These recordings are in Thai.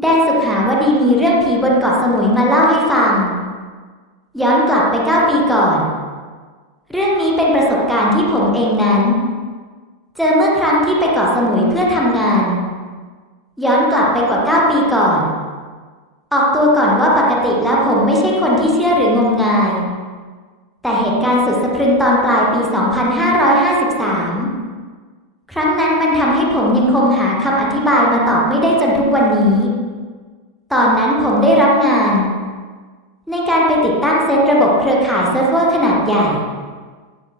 แดนสุขาวดีมีเรื่องผีบนเกาะสมุยมาเล่าให้ฟัง ย้อนกลับไปเก้าปีก่อน เรื่องนี้เป็นประสบการณ์ที่ผมเองนั้น เจอเมื่อครั้งที่ไปเกาะสมุยเพื่อทำงาน ย้อนกลับไปกว่า 9 ปีก่อน ออกตัวก่อนว่าปกติแล้วผมไม่ใช่คนที่เชื่อหรืองมงาย แต่เหตุการณ์สุดสะพรึงตอนปลายปี 2553ครั้งนั้นมันทำให้ผมยังคงหาคำอธิบายมาตอบไม่ได้จนทุกวันนี้ ตอนนั้นผมได้รับงาน ในการไปติดตั้งเซตระบบเครือข่ายเซิร์ฟเวอร์ขนาดใหญ่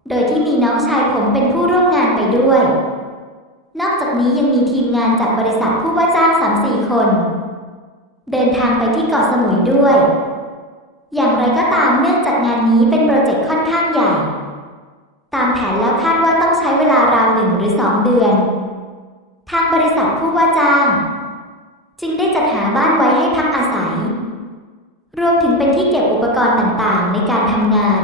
โดยที่มีน้องชายผมเป็นผู้ร่วมงานไปด้วย นอกจากนี้ยังมีทีมงานจากบริษัทผู้ว่าจ้างสามสี่คน เดินทางไปที่เกาะสมุยด้วย อย่างไรก็ตามเนื่องจากงานนี้เป็นโปรเจกต์ค่อนข้างใหญ่ ตามแผนแล้วคาดว่าต้องใช้เวลาราวหนึ่งหรือสองเดือน ทางบริษัทผู้ว่าจ้าง จึงได้จัดหาบ้านไว้ให้พักอาศัย รวมถึงเป็นที่เก็บอุปกรณ์ต่างๆ ในการทำงาน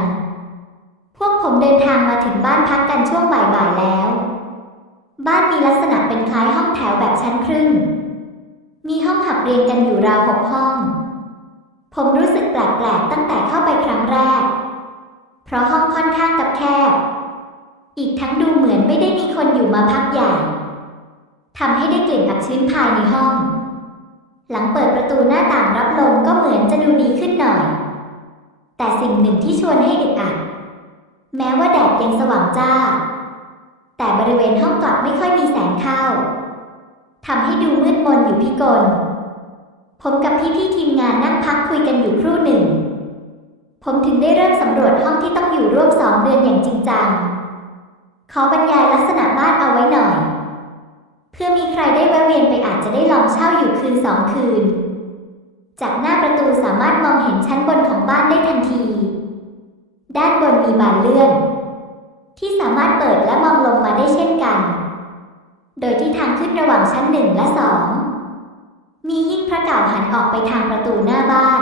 พวกผมเดินทางมาถึงบ้านพักกันช่วงบ่ายๆแล้ว บ้านมีลักษณะเป็นคล้ายห้องแถวแบบชั้นครึ่ง มีห้องหับเรียงกันอยู่ราวหกห้อง ผมรู้สึกแปลกๆตั้งแต่เข้าไปครั้งแรก เพราะห้องค่อนข้างกับแคบ อีกทั้งดูเหมือนไม่ได้มีคนอยู่มาพักใหญ่ทำให้ได้กลิ่นอับชื้นภายในห้อง หลังเปิดประตูหน้าต่างรับลมก็เหมือนจะดูดีขึ้นหน่อย แต่สิ่งหนึ่งที่ชวนให้อึดอัดแม้ว่าแดดยังสว่างจ้า แต่บริเวณห้องกลับไม่ค่อยมีแสงเข้าทำให้ดูมืดมนอยู่พิกล ผมกับพี่ๆทีมงานนั่งพักคุยกันอยู่ครู่หนึ่ง ผมถึงได้เริ่มสำรวจห้องที่ต้องอยู่ร่วมสองเดือนอย่างจริงจัง ขอบรรยายลักษณะบ้านเอาไว้หน่อย เพื่อมีใครได้แวะเวียนไปอาจจะได้ลองเช่าอยู่คืนสองคืน จากหน้าประตูสามารถมองเห็นชั้นบนของบ้านได้ทันที ด้านบนมีบานเลื่อน ที่สามารถเปิดและมองลงมาได้เช่นกัน โดยที่ทางขึ้นระหว่างชั้นหนึ่งและสองมีหิ้งพระเก่าหันออกไปทางประตูหน้าบ้าน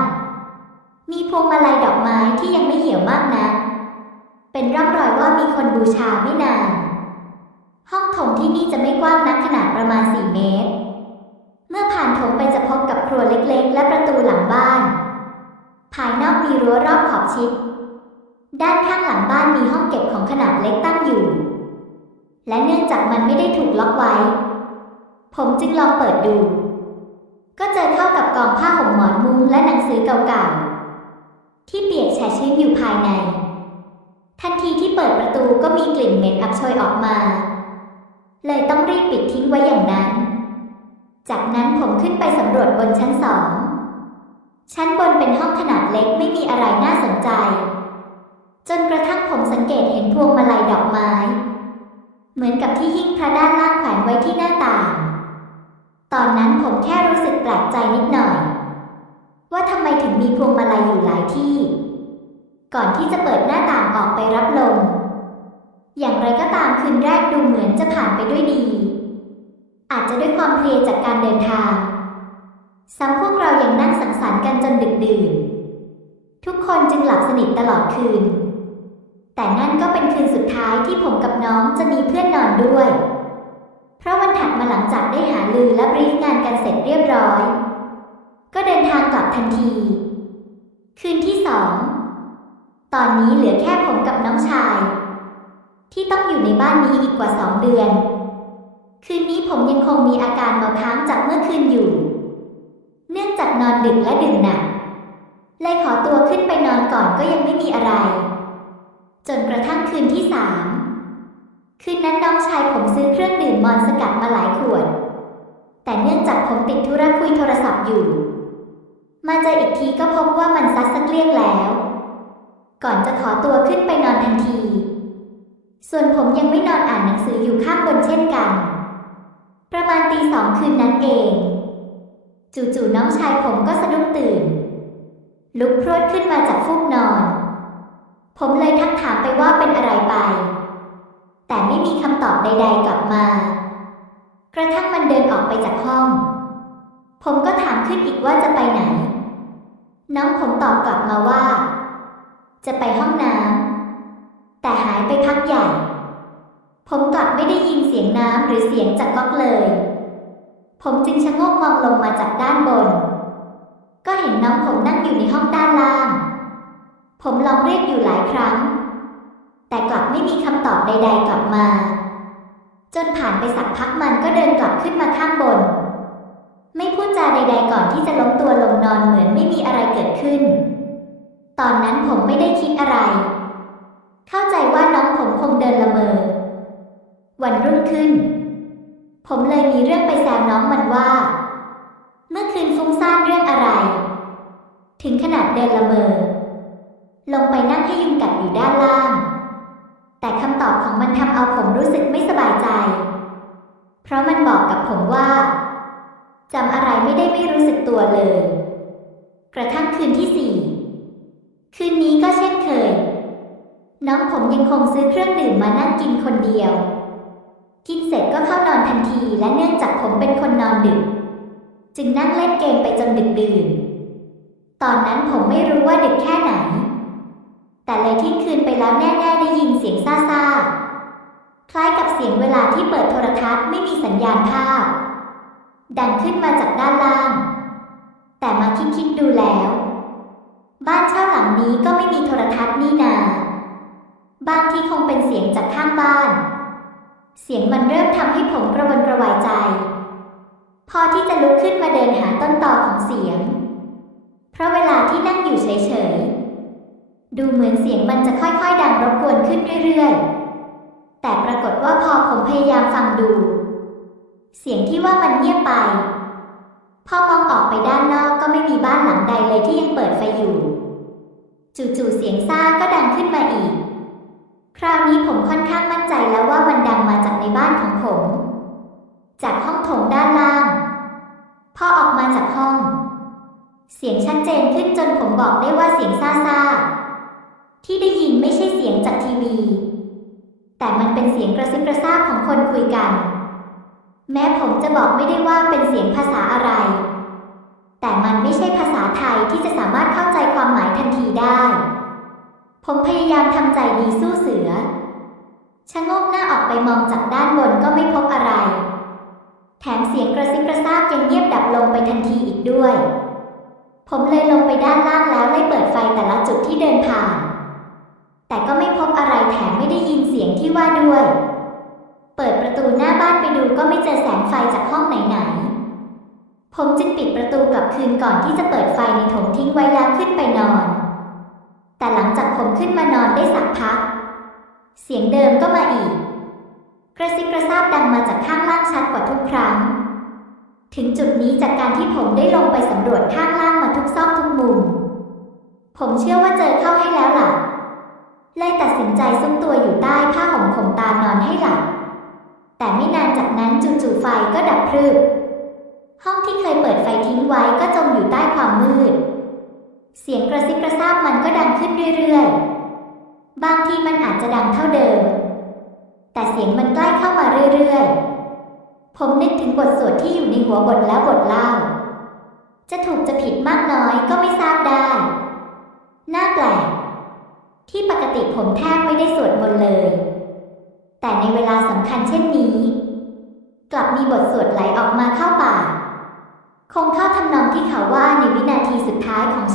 มีพวงมาลัยดอกไม้ที่ยังไม่เหี่ยวมากนะักเป็นร่องรอยว่ามีคนบูชาไม่นาน ห้องโถงที่นี่จะไม่กว้างนักขนาดประมาณ 4 เมตร เมื่อผ่านโถงไปจะพบกับครัวเล็กๆ และประตูหลังบ้าน ภายนอกมีรั้วรอบขอบชิด ด้านข้างหลังบ้านมีห้องเก็บของขนาดเล็กตั้งอยู่ และเนื่องจากมันไม่ได้ถูกล็อกไว้ ผมจึงลองเปิดดู ก็เจอเข้ากับกองผ้าห่มหมอนมุ้งและหนังสือเก่าๆ ที่เปียกแฉะชื้นอยู่ภายในทันทีที่เปิดประตูก็มีกลิ่นเหม็นอับโชยออกมา เลยต้องรีบปิดทิ้ง ไว้อย่างนั้น จากนั้นผมขึ้นไปสำรวจบนชั้นสอง ชั้นบนเป็นห้องขนาดเล็กไม่มีอะไรน่าสนใจ จนกระทั่งผมสังเกตเห็นพวงมาลัยดอกไม้ เหมือนกับที่หิ้งพระด้านล่างแขวนไว้ที่หน้าต่าง ตอนนั้นผมแค่รู้สึกแปลกใจนิดหน่อย ว่าทำไมถึงมีพวงมาลัยอยู่หลายที่ ก่อนที่จะเปิดหน้าต่างออกไปรับลมอย่างไรก็ตามคืนแรกดูเหมือนจะผ่านไปด้วยดี อาจจะด้วยความเพลียจากการเดินทาง ซ้ำพวกเรายังนั่งสังสรรค์กันจนดึกดื่น ทุกคนจึงหลับสนิทตลอดคืน แต่นั่นก็เป็นคืนสุดท้ายที่ผมกับน้องจะมีเพื่อนนอนด้วย เพราะวันถัดมาหลังจากได้หาลือและบรีฟงานกันเสร็จเรียบร้อย ก็เดินทางกลับทันที คืนที่สอง ตอนนี้เหลือแค่ผมกับน้องชาย ที่ต้องอยู่ในบ้านนี้อีกกว่าสองเดือน คืนนี้ผมยังคงมีอาการเมาค้างจากเมื่อคืนอยู่ เนื่องจากนอนดึกและดื่มหนักเลยขอตัวขึ้นไปนอนก่อนก็ยังไม่มีอะไร จนกระทั่งคืนที่สามคืนนั้นน้องชายผมซื้อเครื่องดื่มมอนสกัดมาหลายขวด แต่เนื่องจากผมติดธุระคุยโทรศัพท์อยู่ มาเจออีกทีก็พบว่ามันซัดสักเลี้ยงแล้ว ก่อนจะขอตัวขึ้นไปนอนทันที ส่วนผมยังไม่นอนอ่านหนังสืออยู่ข้างบนเช่นกัน ประมาณตีสองคืนนั้นเอง จู่ๆน้องชายผมก็สะดุ้งตื่น ลุกพรวดขึ้นมาจากฟูกนอน ผมเลยทักถามไปว่าเป็นอะไรไป แต่ไม่มีคำตอบใด ๆ กลับมา กระทั่งมันเดินออกไปจากห้อง ผมก็ถามขึ้นอีกว่าจะไปไหน น้องผมตอบกลับมาว่า จะไปห้องน้ำแต่หายไปพักใหญ่ ผมกลับไม่ได้ยินเสียงน้ำหรือเสียงจากก๊อกเลย ผมจึงชะโงกมองลงมาจากด้านบน ก็เห็นน้องผมนั่งอยู่ในห้องด้านล่าง ผมลองเรียกอยู่หลายครั้ง แต่กลับไม่มีคำตอบใด ๆ กลับมา จนผ่านไปสักพักมันก็เดินกลับขึ้นมาข้างบน ไม่พูดจาใด ๆ ก่อนที่จะล้มตัวลงนอนเหมือนไม่มีอะไรเกิดขึ้น ตอนนั้นผมไม่ได้คิดอะไร เข้าใจว่าน้องผมคงเดินละเมอ วันรุ่งขึ้น ผมเลยมีเรื่องไปแซวน้องมันว่า เมื่อคืนฟุ้งซ่านเรื่องอะไร ถึงขนาดเดินละเมอ ลงไปนั่งให้ยุงกัดอยู่ด้านล่าง แต่คำตอบของมันทำเอาผมรู้สึกไม่สบายใจ เพราะมันบอกกับผมว่าจำอะไรไม่ได้ไม่รู้สึกตัวเลย กระทั่งคืนที่สี่คืนนี้ก็เช่นเคย น้องผมยังคงซื้อเครื่องดื่มมานั่งกินคนเดียว กินเสร็จก็เข้านอนทันทีและเนื่องจากผมเป็นคนนอนดึก จึงนั่งเล่นเกมไปจนดึกดื่น ตอนนั้นผมไม่รู้ว่าดึกแค่ไหน แต่เลยที่ยงคืนไปแล้วแน่ๆได้ยินเสียงซ่าๆ คล้ายกับเสียงเวลาที่เปิดโทรทัศน์ไม่มีสัญญาณภาพ ดังขึ้นมาจากด้านล่าง แต่มาคิดๆดูแล้ว บ้านเช่าหลังนี้ก็ไม่มีโทรทัศน์นี่นา บางที่คงเป็นเสียงจากข้างบ้าน เสียงมันเริ่มทำให้ผมกระวนกระวายใจ พอที่จะลุกขึ้นมาเดินหาต้นตอของเสียง เพราะเวลาที่นั่งอยู่เฉยๆ ดูเหมือนเสียงมันจะค่อยๆ ดังรบกวนขึ้นเรื่อยๆ แต่ปรากฏว่าพอผมพยายามฟังดู เสียงที่ว่ามันเงียบไป พอมองออกไปด้านนอกก็ไม่มีบ้านหลังใดเลยที่ยังเปิดไฟอยู่ จู่ๆเสียงซ่าก็ดังขึ้นมาอีก คราวนี้ผมค่อนข้างมั่นใจแล้วว่ามันดังมาจากในบ้านของผม จากห้องโถงด้านล่าง พอออกมาจากห้อง เสียงชัดเจนขึ้นจนผมบอกได้ว่าเสียงซาซาที่ได้ยินไม่ใช่เสียงจากทีวี แต่มันเป็นเสียงกระซิบกระซาบของคนคุยกัน แม้ผมจะบอกไม่ได้ว่าเป็นเสียงภาษาอะไร แต่มันไม่ใช่ภาษาไทยที่จะสามารถเข้าใจความหมายทันทีได้ ผมพยายามทำใจดีสู้เสือ ชะงกหน้าออกไปมองจากด้านบนก็ไม่พบอะไร แถมเสียงกระซิบกระซาบยังเงียบดับลงไปทันทีอีกด้วย ผมเลยลงไปด้านล่างแล้วไล่เปิดไฟแต่ละจุดที่เดินผ่าน แต่ก็ไม่พบอะไรแถมไม่ได้ยินเสียงที่ว่าด้วย เปิดประตูหน้าบ้านไปดูก็ไม่เจอแสงไฟจากห้องไหนๆ ผมจึงปิดประตูกลับคืนก่อนที่จะเปิดไฟในถงทิ้งไว้แล้วขึ้นไปนอน แต่หลังจากผมขึ้นมานอนได้สักพัก เสียงเดิมก็มาอีก กระซิบกระซาบดังมาจากข้างล่างชัดกว่าทุกครั้ง ถึงจุดนี้จากการที่ผมได้ลงไปสำรวจข้างล่างมาทุกซอกทุกมุม ผมเชื่อว่าเจอเข้าให้แล้วล่ะ เลยตัดสินใจซุกตัวอยู่ใต้ผ้าห่มข่มตานอนให้หลับ แต่ไม่นานจากนั้นจู่ๆไฟก็ดับพรึบห้องที่เคยเปิดไฟทิ้งไว้ก็จมอยู่ใต้ความมืด เสียงกระซิบกระซาบมันก็ดังขึ้นเรื่อยๆ บางทีมันอาจจะดังเท่าเดิม แต่เสียงมันใกล้เข้ามาเรื่อยๆ ผมนึกถึงบทสวดที่อยู่ในหัวบทแล้วบทเล่า จะถูกจะผิดมากน้อยก็ไม่ทราบได้ น่าแปลก ที่ปกติผมแทบไม่ได้สวดมนต์เลย แต่ในเวลาสำคัญเช่นนี้ กลับมีบทสวดไหลออกมาเข้าปากคงเข้าทำนองที่เขาว่าในวินาทีสุดท้ายของ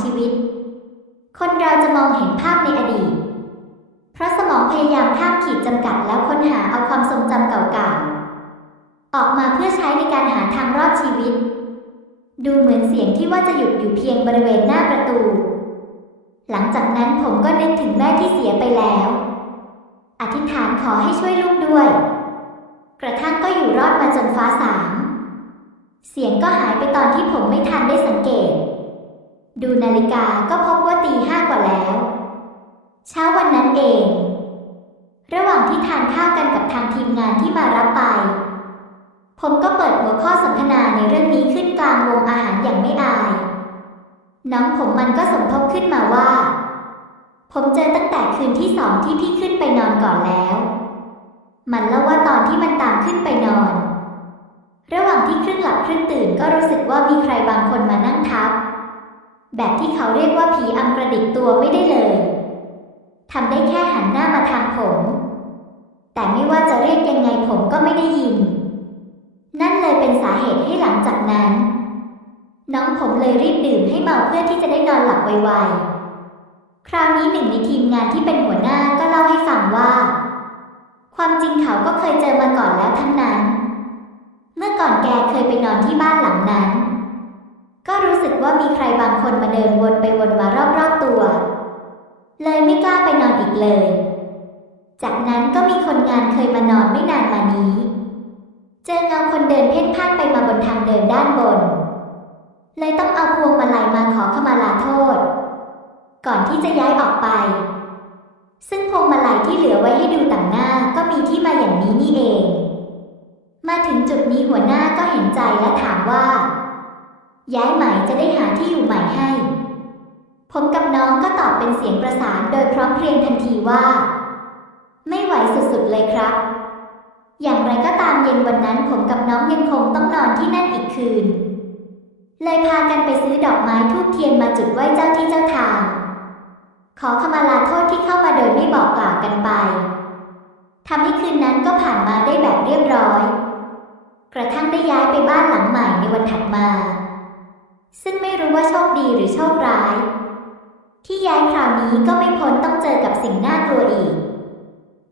เราจะมองเห็นภาพในอดีต เพราะสมองพยายามข้ามขีดจำกัดแล้วค้นหาเอาความทรงจำเก่าๆ ออกมาเพื่อใช้ในการหาทางรอดชีวิต ดูเหมือนเสียงที่ว่าจะหยุดอยู่เพียงบริเวณหน้าประตู หลังจากนั้นผมก็นึกถึงแม่ที่เสียไปแล้ว อธิษฐานขอให้ช่วยลูกด้วย กระทั่งก็อยู่รอดมาจนฟ้าสาง เสียงก็หายไปตอนที่ผมไม่ทันได้สังเกต ดูนาฬิกาก็พบว่าตีห้ากว่าแล้ว เช้าวันนั้นเอง ระหว่างที่ทานข้าวกันกับทางทีมงานที่มารับไป ผมก็เปิดหัวข้อสนทนาในเรื่องนี้ขึ้นกลางวงอาหารอย่างไม่อายน้องผมมันก็สมทบขึ้นมาว่า ผมเจอตั้งแต่คืนที่สองที่พี่ขึ้นไปนอนก่อนแล้ว มันเล่าว่าตอนที่มันตามขึ้นไปนอน ระหว่างที่ครึ่งหลับครึ่งตื่นก็รู้สึกว่ามีใครบางคนมานั่งทับ แบบที่เขาเรียกว่าผีอำกระดิกตัวไม่ได้เลยทำได้แค่หันหน้ามาทางผม แต่ไม่ว่าจะเรียกยังไงผมก็ไม่ได้ยิน นั่นเลยเป็นสาเหตุให้หลังจากนั้น น้องผมเลยรีบดื่มให้เมาเพื่อที่จะได้นอนหลับไวๆ คราวนี้หนึ่งในทีมงานที่เป็นหัวหน้าก็เล่าให้ฟังว่า ความจริงเขาก็เคยเจอมาก่อนแล้วทั้งนั้น เมื่อก่อนแกเคยไปนอนที่บ้านหลังนั้น ว่ามีใครบางคนมาเดินวนไปวนมารอบๆตัว เลยไม่กล้าไปนอนอีกเลย จากนั้นก็มีคนงานเคยมานอนไม่นานมานี้ เจอเงาคนเดินเพ่นพ่านไปมาบนทางเดินด้านบน เลยต้องเอาพวงมาลัยมาขอขมาลาโทษ ก่อนที่จะย้ายออกไป ซึ่งพวงมาลัยที่เหลือไว้ให้ดูต่างหน้าก็มีที่มาอย่างนี้นี่เอง มาถึงจุดนี้หัวหน้าก็เห็นใจและถามว่า ย้ายไหม่จะได้หาที่อยู่ใหม่ให้ ผมกับน้องก็ตอบเป็นเสียงประสานโดยพร้อมเพรียงทันทีว่า ไม่ไหวสุดๆเลยครับ อย่างไรก็ตามเย็นวันนั้นผมกับน้องยังคงต้องนอนที่นั่นอีกคืน เลยพากันไปซื้อดอกไม้ทูบเทียนมาจุดไหว้เจ้าที่เจ้าทาง ขอขมาลาโทษที่เข้ามาโดยไม่บอกกล่าวกันไปทำให้คืนนั้นก็ผ่านมาได้แบบเรียบร้อย กระทั่งได้ย้ายไปบ้านหลังใหม่ในวันถัดมา ซึ่งไม่รู้ว่าโชคดีหรือโชคร้าย ที่ย้ายคราวนี้ก็ไม่พ้นต้องเจอกับสิ่งน่ากลัวอีก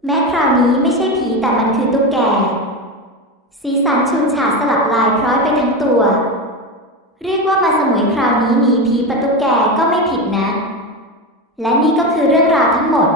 แม้คราวนี้ไม่ใช่ผีแต่มันคือตุ๊กแก สีสันชุนฉาสลับลายพร้อยไปทั้งตัว เรียกว่ามาสมุยคราวนี้หนีผีประตุ๊กแกก็ไม่ผิดนะ และนี่ก็คือเรื่องราวทั้งหมด